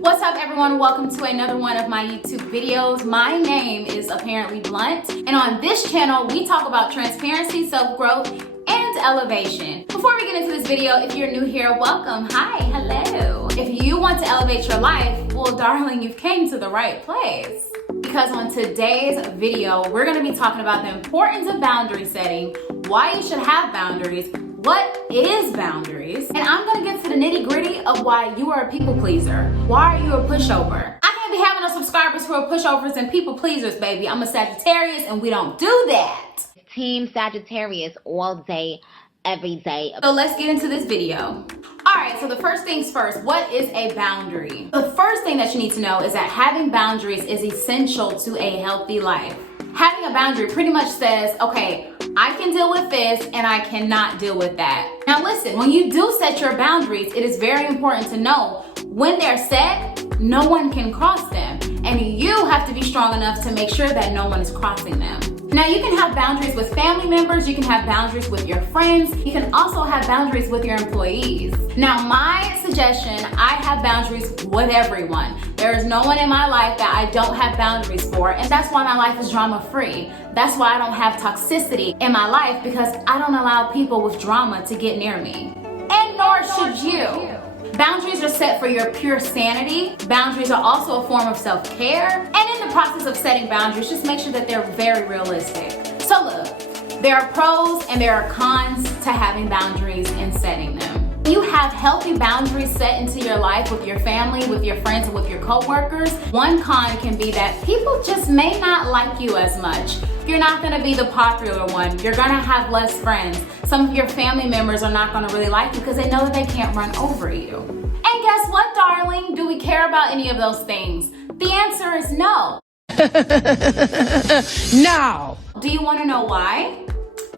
What's up, everyone? Welcome to another one of my YouTube videos. My name is Apparently Blunt, and on this channel we talk about transparency, self-growth, and elevation. Before we get into this video, if you're new here, welcome. Hi, hello. If you want to elevate your life, well, darling, you've came to the right place. Because on today's video, we're going to be talking about the importance of boundary setting, why you should have boundaries, what is boundaries, and I'm going to get to the nitty-gritty of why you are a people pleaser. Why are you a pushover? I can't be having no subscribers who are pushovers and people pleasers, baby. I'm a Sagittarius and we don't do that. Team Sagittarius all day, every day. So let's get into this video. Alright, so the first things first, what is a boundary? The first thing that you need to know is that having boundaries is essential to a healthy life. Having a boundary pretty much says, okay, I can deal with this and I cannot deal with that. Now listen, when you do set your boundaries, it is very important to know when they're set, no one can cross them. And you have to be strong enough to make sure that no one is crossing them. Now you can have boundaries with family members, you can have boundaries with your friends, you can also have boundaries with your employees. Now my suggestion, I have boundaries with everyone. There is no one in my life that I don't have boundaries for, and that's why my life is drama free. That's why I don't have toxicity in my life, because I don't allow people with drama to get near me. And nor should you. Boundaries are set for your pure sanity. Boundaries are also a form of self-care. And in the process of setting boundaries, just make sure that they're very realistic. So look, there are pros and there are cons to having boundaries and setting them. When you have healthy boundaries set into your life with your family, with your friends, and with your coworkers, one con can be that people just may not like you as much. You're not gonna be the popular one. You're gonna have less friends. Some of your family members are not gonna really like you because they know that they can't run over you. And guess what, darling? Do we care about any of those things? The answer is no. No. Do you wanna know why?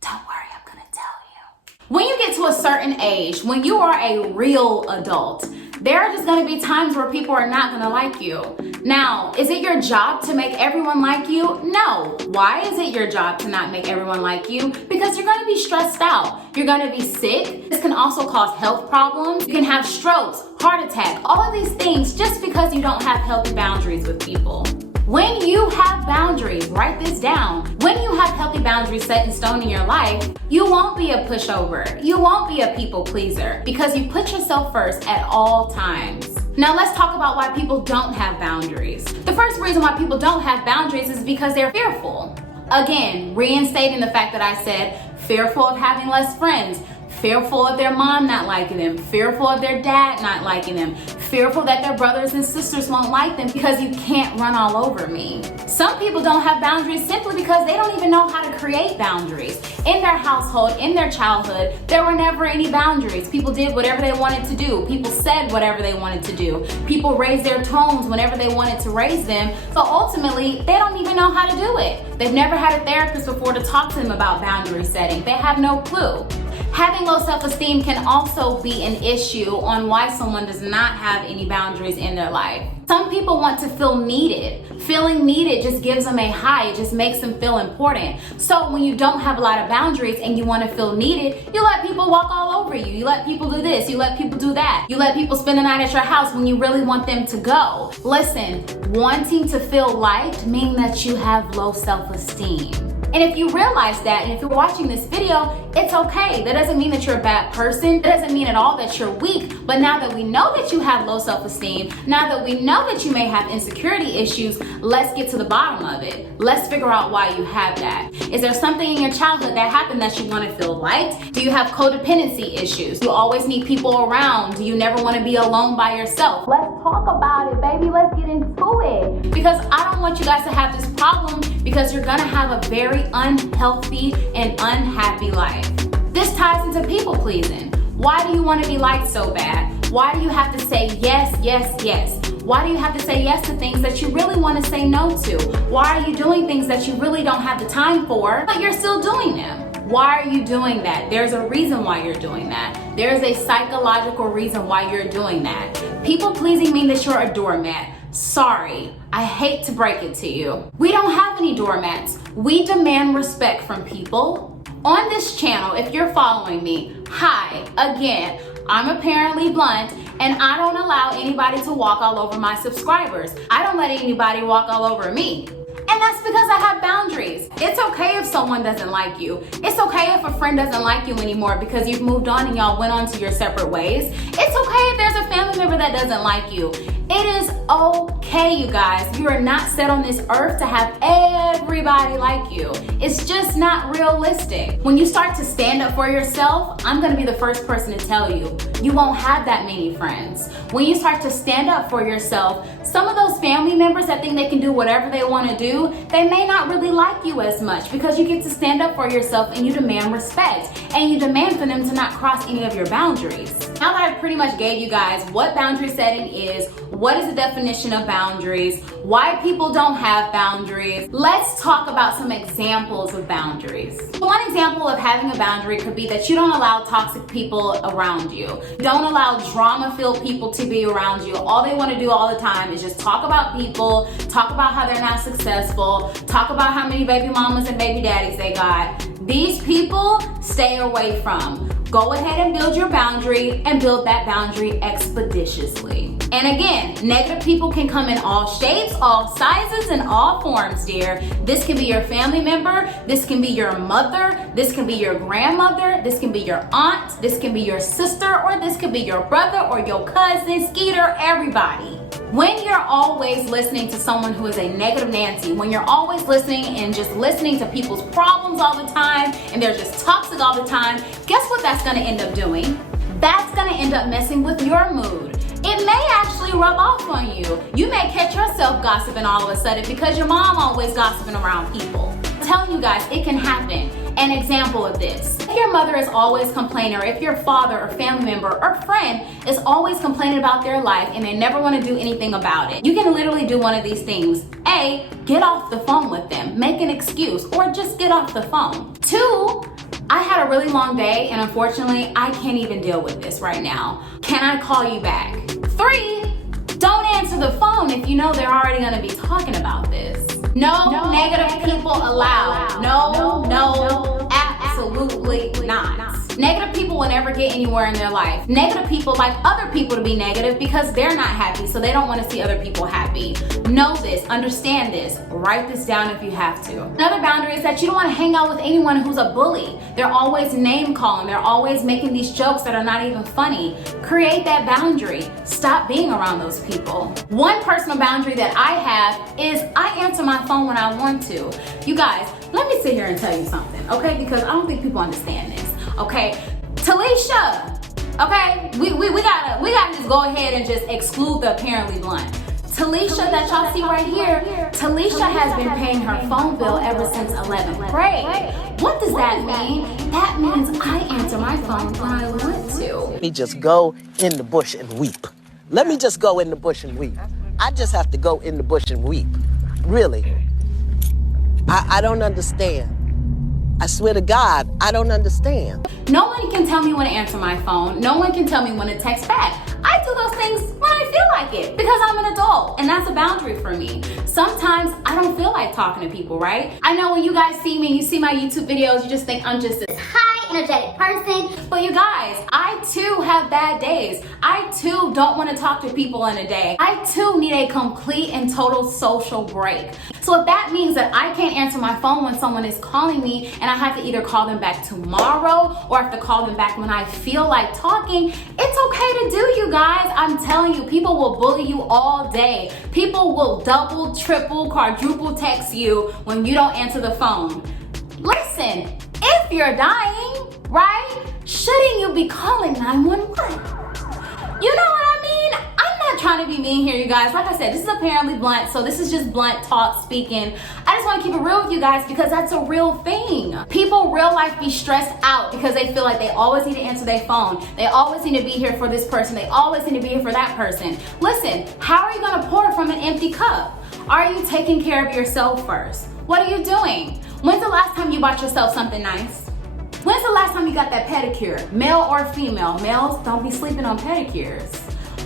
Don't worry, I'm gonna tell you. When you get to a certain age, when you are a real adult, there are just gonna be times where people are not gonna like you. Now, is it your job to make everyone like you? No. Why is it your job to not make everyone like you? Because you're gonna be stressed out. You're gonna be sick. This can also cause health problems. You can have strokes, heart attack, all of these things just because you don't have healthy boundaries with people. When you have boundaries, write this down. When you have healthy boundaries set in stone in your life, you won't be a pushover. You won't be a people pleaser because you put yourself first at all times. Now let's talk about why people don't have boundaries. The first reason why people don't have boundaries is because they're fearful. Again, reinstating the fact that I said fearful of having less friends, fearful of their mom not liking them, fearful of their dad not liking them, fearful that their brothers and sisters won't like them because you can't run all over me. Some people don't have boundaries simply because they don't even know how to create boundaries. In their household, in their childhood, there were never any boundaries. People did whatever they wanted to do. People said whatever they wanted to do. People raised their tones whenever they wanted to raise them. So ultimately, they don't even know how to do it. They've never had a therapist before to talk to them about boundary setting. They have no clue. Having low self-esteem can also be an issue on why someone does not have any boundaries in their life. Some people want to feel needed. Feeling needed just gives them a high. It just makes them feel important. So when you don't have a lot of boundaries and you want to feel needed, you let people walk all over you. You let people do this. You let people do that. You let people spend the night at your house when you really want them to go. Listen, wanting to feel liked means that you have low self-esteem. And if you realize that, and if you're watching this video, it's okay. That doesn't mean that you're a bad person. That doesn't mean at all that you're weak. But now that we know that you have low self-esteem, now that we know that you may have insecurity issues, let's get to the bottom of it. Let's figure out why you have that. Is there something in your childhood that happened that you want to feel liked? Do you have codependency issues? Do you always need people around? Do you never want to be alone by yourself? Let's talk about it, baby. Let's get into it. Because I don't want you guys to have this problem, because you're gonna have a very unhealthy and unhappy life. This ties into people pleasing. Why do you want to be liked so bad? Why do you have to say yes, yes, yes? Why do you have to say yes to things that you really want to say no to? Why are you doing things that you really don't have the time for, but you're still doing them? Why are you doing that? There's a reason why you're doing that. There's a psychological reason why you're doing that. People pleasing means that you're a doormat. Sorry, I hate to break it to you. We don't have any doormats. We demand respect from people. On this channel, if you're following me, hi, again, I'm apparently blunt, and I don't allow anybody to walk all over my subscribers. I don't let anybody walk all over me. And that's because I have boundaries. It's okay if someone doesn't like you. It's okay if a friend doesn't like you anymore because you've moved on and y'all went on to your separate ways. It's okay if there's a family member that doesn't like you. It is okay, you guys. You are not set on this earth to have everybody like you. It's just not realistic. When you start to stand up for yourself, I'm gonna be the first person to tell you, you won't have that many friends. When you start to stand up for yourself, some of those family members that think they can do whatever they want to do, they may not really like you as much because you get to stand up for yourself and you demand respect and you demand for them to not cross any of your boundaries. Now that I pretty much gave you guys what boundary setting is, what is the definition of boundaries, why people don't have boundaries, let's talk about some examples of boundaries. One example of having a boundary could be that you don't allow toxic people around you. Don't allow drama-filled people to be around you. All they want to do all the time is just talk about people, talk about how they're not successful, talk about how many baby mamas and baby daddies they got. These people, stay away from. Go ahead and build your boundary and build that boundary expeditiously. And again, negative people can come in all shapes, all sizes, and all forms, dear. This can be your family member, this can be your mother, this can be your grandmother, this can be your aunt, this can be your sister, or this could be your brother or your cousin, Skeeter, everybody. When you're always listening to someone who is a negative Nancy, when you're always listening and just listening to people's problems all the time and they're just toxic all the time, guess what that's gonna end up doing? That's gonna end up messing with your mood. It may actually rub off on you. You may catch yourself gossiping all of a sudden because your mom always gossiping around people. I'm telling you guys, it can happen. An example of this: if your mother is always complaining, or if your father or family member or friend is always complaining about their life and they never want to do anything about it, you can literally do one of these things. A, get off the phone with them, make an excuse, or just get off the phone. 2, I had a really long day and unfortunately I can't even deal with this right now. Can I call you back? 3, don't answer the phone if you know they're already going to be talking about this. No negative people allowed. No, absolutely not. Negative people will never get anywhere in their life. Negative people like other people to be negative because they're not happy, so they don't want to see other people happy. Know this, understand this, write this down if you have to. Another boundary is that you don't want to hang out with anyone who's a bully. They're always name calling, they're always making these jokes that are not even funny. Create that boundary. Stop being around those people. One personal boundary that I have is I answer my phone when I want to. You guys, let me sit here and tell you something, okay? Because I don't think people understand this. Okay, Talisha, okay, we gotta just go ahead and just exclude the apparently blunt. Talisha that y'all see right here, Talisha has been paying her phone bill ever since 11th grade. What does that mean? That means I answer my phone when I want to. Let me just go in the bush and weep. Let me just go in the bush and weep. I just have to go in the bush and weep. Really. I don't understand. I swear to God, I don't understand. No one can tell me when to answer my phone. No one can tell me when to text back. I do those things when I feel like it because I'm an adult and that's a boundary for me. Sometimes I don't feel like talking to people, right? I know when you guys see me, you see my YouTube videos, you just think I'm just this high, energetic person. But you guys, I too have bad days. I too don't want to talk to people in a day. I too need a complete and total social break. So if that means that I can't answer my phone when someone is calling me and I have to either call them back tomorrow or I have to call them back when I feel like talking, it's okay to do, you guys. I'm telling you, people will bully you all day. People will double, triple, quadruple text you when you don't answer the phone. Listen, if you're dying, right, shouldn't you be calling 911? You know what I mean? I'm not trying to be mean here, you guys. Like I said, this is apparently blunt, so this is just blunt talk speaking. I just want to keep it real with you guys because that's a real thing. People real life be stressed out because they feel like they always need to answer their phone. They always need to be here for this person. They always need to be here for that person. Listen, how are you going to pour from an empty cup? Are you taking care of yourself first? What are you doing? When's the last time you bought yourself something nice? When's the last time you got that pedicure? Male or female? Males, don't be sleeping on pedicures.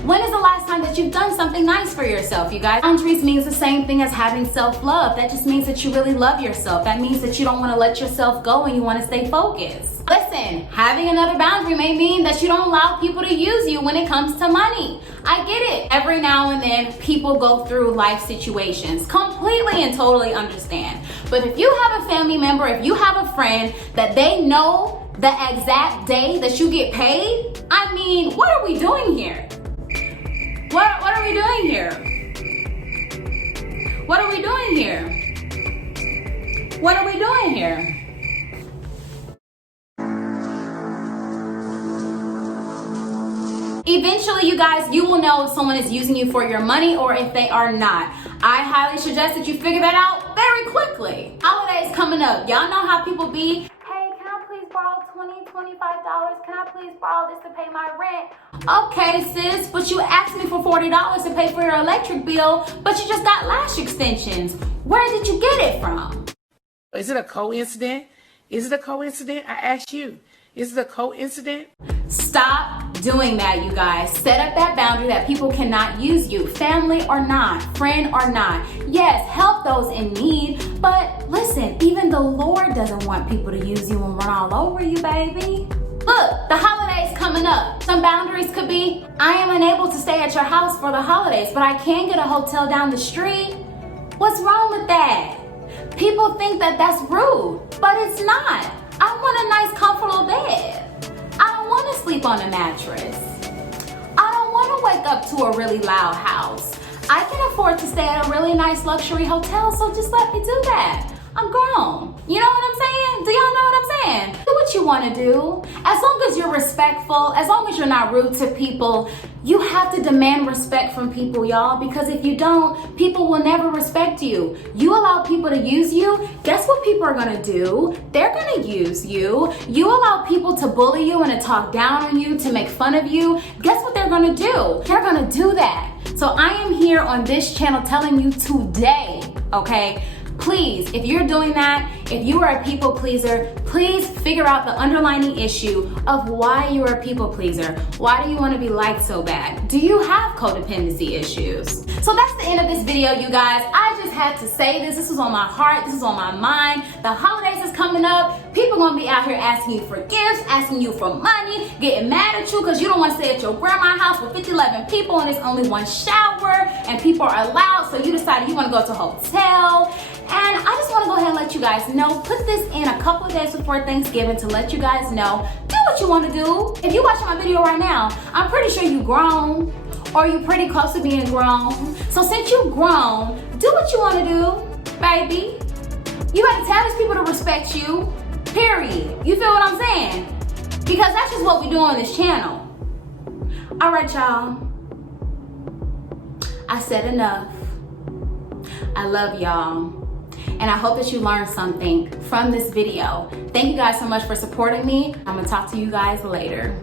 When is the last time that you've done something nice for yourself, you guys? Boundaries means the same thing as having self-love. That just means that you really love yourself. That means that you don't want to let yourself go and you want to stay focused. Let's listen, having another boundary may mean that you don't allow people to use you when it comes to money. I get it. Every now and then, people go through life situations. Completely and totally understand. But if you have a family member, if you have a friend that they know the exact day that you get paid, I mean, what are we doing here? What are we doing here? What are we doing here? What are we doing here? Eventually, you guys, you will know if someone is using you for your money or if they are not. I highly suggest that you figure that out very quickly. Holidays coming up. Y'all know how people be. Hey, can I please borrow $20, $25? Can I please borrow this to pay my rent? Okay, sis, but you asked me for $40 to pay for your electric bill, but you just got lash extensions. Where did you get it from? Is it a coincidence? Is it a coincidence? I asked you. Is it a coincidence? Stop doing that, you guys. Set up that boundary that people cannot use you, family or not, friend or not. Yes, help those in need, but listen, even the Lord doesn't want people to use you and run all over you, baby. Look, the holidays coming up. Some boundaries could be, I am unable to stay at your house for the holidays, but I can get a hotel down the street. What's wrong with that? People think that that's rude, but it's not. I want a nice, comfortable bed. I don't want to sleep on a mattress. I don't want to wake up to a really loud house. I can afford to stay at a really nice luxury hotel, so just let me do that. I'm grown. You know what I'm saying? Do y'all know what I'm saying? Do what you want to do. As long as you're respectful, as long as you're not rude to people, you have to demand respect from people, y'all, because if you don't, people will never respect you. You allow people to use you, guess what people are gonna do? They're gonna use you. You allow people to bully you and to talk down on you, to make fun of you, guess what they're gonna do? They're gonna do that. So I am here on this channel telling you today, okay? Please, if you're doing that, if you are a people pleaser, please figure out the underlying issue of why you are a people pleaser. Why do you want to be liked so bad? Do you have codependency issues? So that's the end of this video, you guys. I just had to say this. This was on my heart. This was on my mind. The holidays is coming up. People gonna be out here asking you for gifts, asking you for money, getting mad at you because you don't want to stay at your grandma's house with 11 people and there's only one shower and people are allowed, so you decided you want to go to a hotel. And I just want to go ahead and let you guys know, put this in a couple of days before Thanksgiving to let you guys know, do what you want to do. If you're watching my video right now, I'm pretty sure you grown or you're pretty close to being grown. So since you grown, do what you want to do, baby. You got to tell these people to respect you, period. You feel what I'm saying? Because that's just what we do on this channel. All right, y'all. I said enough. I love y'all. And I hope that you learned something from this video. Thank you guys so much for supporting me. I'm gonna talk to you guys later.